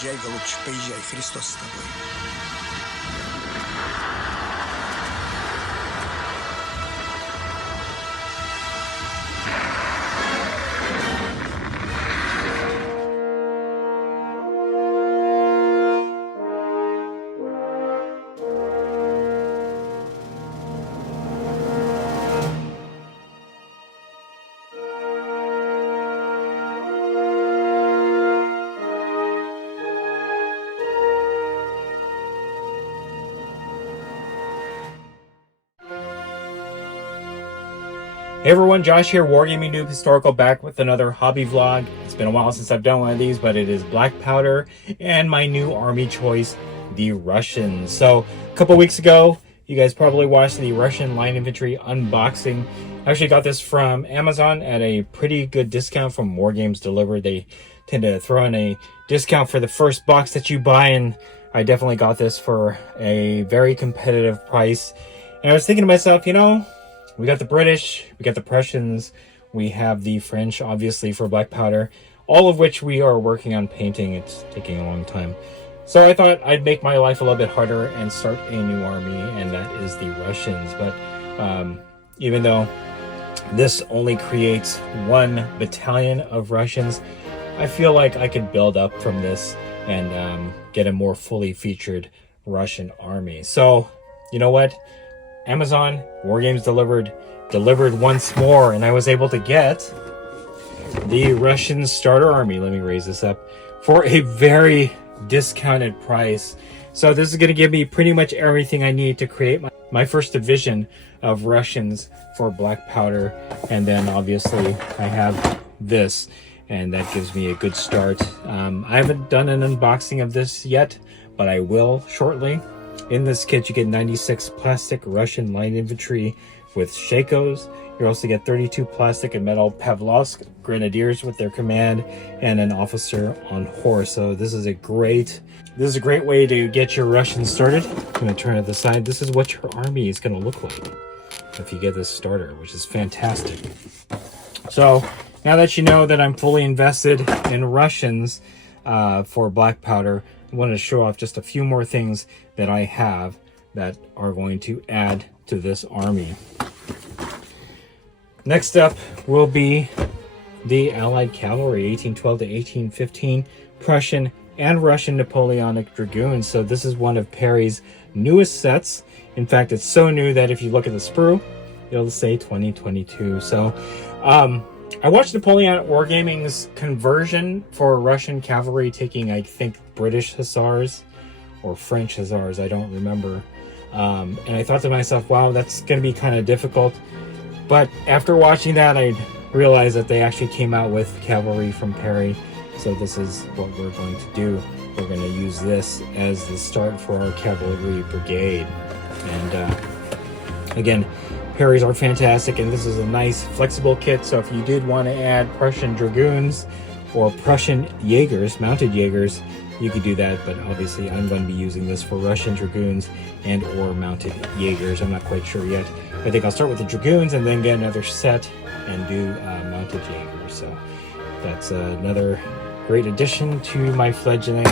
Поезжай, голубчик, поезжай, Христос с тобой. Hey everyone, Josh here, WarGamingNewb Historical, back with another hobby vlog. It's been a while since I've done one of these, but it is Black Powder and my new army choice, the Russians. So a couple weeks ago, you guys probably watched the Russian line infantry unboxing. I actually got this from Amazon at a pretty good discount from More Games Delivered. They tend to throw in a discount for the first box that you buy, and I definitely got this for a very competitive price. And I was thinking to myself, you know, we got the British, we got the Prussians, we have the French, obviously, for Black Powder, all of which we are working on painting. It's taking a long time. So I thought I'd make my life a little bit harder and start a new army, and that is the Russians. But even though this only creates one battalion of Russians, I feel like I could build up from this and get a more fully featured Russian army. So, you know what? Amazon, War Games delivered once more, and I was able to get the Russian starter army. Let me raise this up for a very discounted price. So this is going to give me pretty much everything I need to create my first division of Russians for Black Powder. And then obviously I have this, and that gives me a good start. I haven't done an unboxing of this yet, but I will shortly. In this kit, you get 96 plastic Russian line infantry with Shakos. You also get 32 plastic and metal Pavlovsk grenadiers with their command and an officer on horse. So this is a great way to get your Russians started. I'm going to turn it to the side. This is what your army is going to look like if you get this starter, which is fantastic. So now that you know that I'm fully invested in Russians for Black Powder, I want to show off just a few more things that I have that are going to add to this army. Next up will be the Allied Cavalry, 1812 to 1815, Prussian and Russian Napoleonic Dragoons. So this is one of Perry's newest sets. In fact, it's so new that if you look at the sprue, it'll say 2022. So I watched Napoleon Wargaming's conversion for Russian cavalry, taking, I think, British Hussars or French Hussars, I don't remember. And I thought to myself, wow, that's going to be kind of difficult. But after watching that, I realized that they actually came out with cavalry from Perry. So this is what we're going to do. We're going to use this as the start for our cavalry brigade. And again, Perry's are fantastic, and this is a nice flexible kit. So if you did want to add Prussian Dragoons or Prussian Jaegers, mounted Jaegers, you could do that, but obviously I'm going to be using this for Russian Dragoons and or mounted Jaegers. I'm not quite sure yet. I think I'll start with the Dragoons and then get another set and do mounted Jaegers. So that's another great addition to my fledgling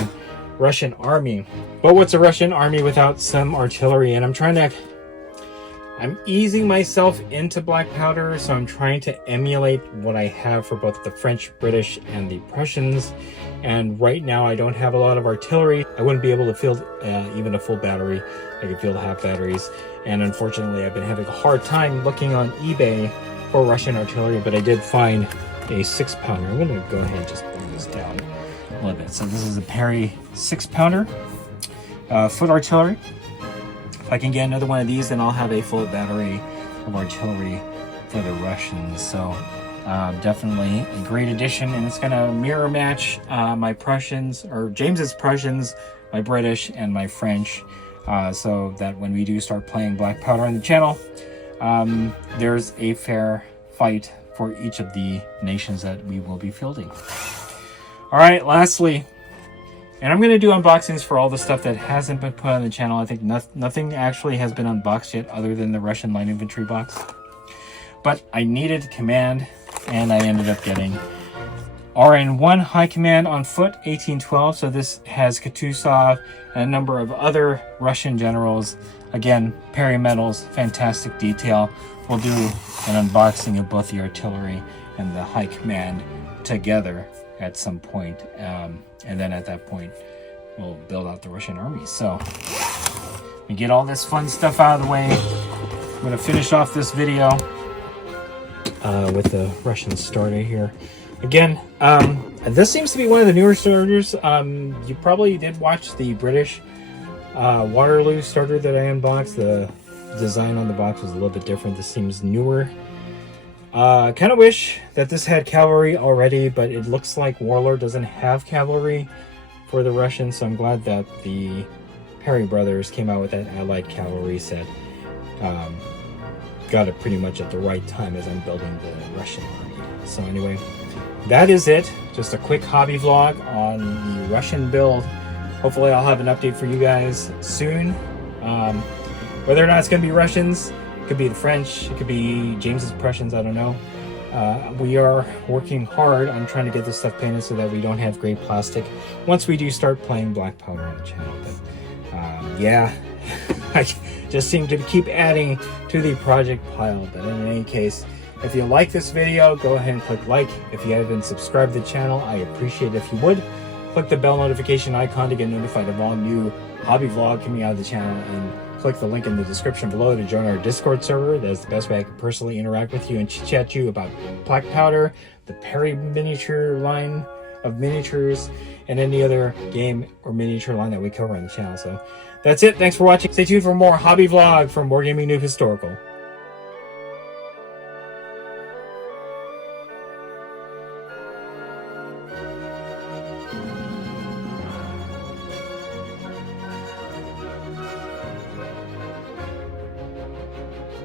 Russian army. But what's a Russian army without some artillery? And I'm easing myself into Black Powder, so I'm trying to emulate what I have for both the French, British, and the Prussians. And right now I don't have a lot of artillery. I wouldn't be able to field even a full battery. I could field half batteries. And unfortunately, I've been having a hard time looking on eBay for Russian artillery, but I did find a 6-pounder. I'm gonna go ahead and just bring this down a little bit. So this is a Perry 6-pounder foot artillery. If I can get another one of these, then I'll have a full battery of artillery for the Russians. So definitely a great addition, and it's going to mirror match my Prussians, or James's Prussians, my British, and my French, so that when we do start playing Black Powder on the channel, there's a fair fight for each of the nations that we will be fielding. All right, lastly, and I'm going to do unboxings for all the stuff that hasn't been put on the channel. I think nothing actually has been unboxed yet other than the Russian line infantry box. But I needed command, and I ended up getting are in one high command on foot, 1812. So this has Kutuzov and a number of other Russian generals. Again, Perry medals, fantastic detail. We'll do an unboxing of both the artillery and the high command together at some point. And then at that point, we'll build out the Russian army. So we get all this fun stuff out of the way. I'm going to finish off this video with the Russian starter here. Again, this seems to be one of the newer starters. You probably did watch the British Waterloo starter that I unboxed. The design on the box was a little bit different. This seems newer. Kind of wish that this had cavalry already, but it looks like Warlord doesn't have cavalry for the Russians, so I'm glad that the Perry brothers came out with that allied cavalry set. Got it pretty much at the right time as I'm building the Russian army. So anyway, that is it. Just a quick hobby vlog on the Russian build. Hopefully I'll have an update for you guys soon. Whether or not it's going to be Russians, it could be the French, it could be James's Prussians, I don't know. We are working hard on trying to get this stuff painted so that we don't have gray plastic once we do start playing black powder on the channel. But yeah, I just seem to keep adding to the project pile. But in any case, if you like this video, go ahead and click like. If you haven't subscribed to the channel, I appreciate it if you would. Click the bell notification icon to get notified of all new hobby vlog coming out of the channel, and click the link in the description below to join our Discord server. That's the best way I can personally interact with you and chit-chat you about black powder, the Perry miniature line of miniatures, and any other game or miniature line that we cover on the channel. So that's it. Thanks for watching. Stay tuned for more hobby vlog from WarGamingNewb Historical.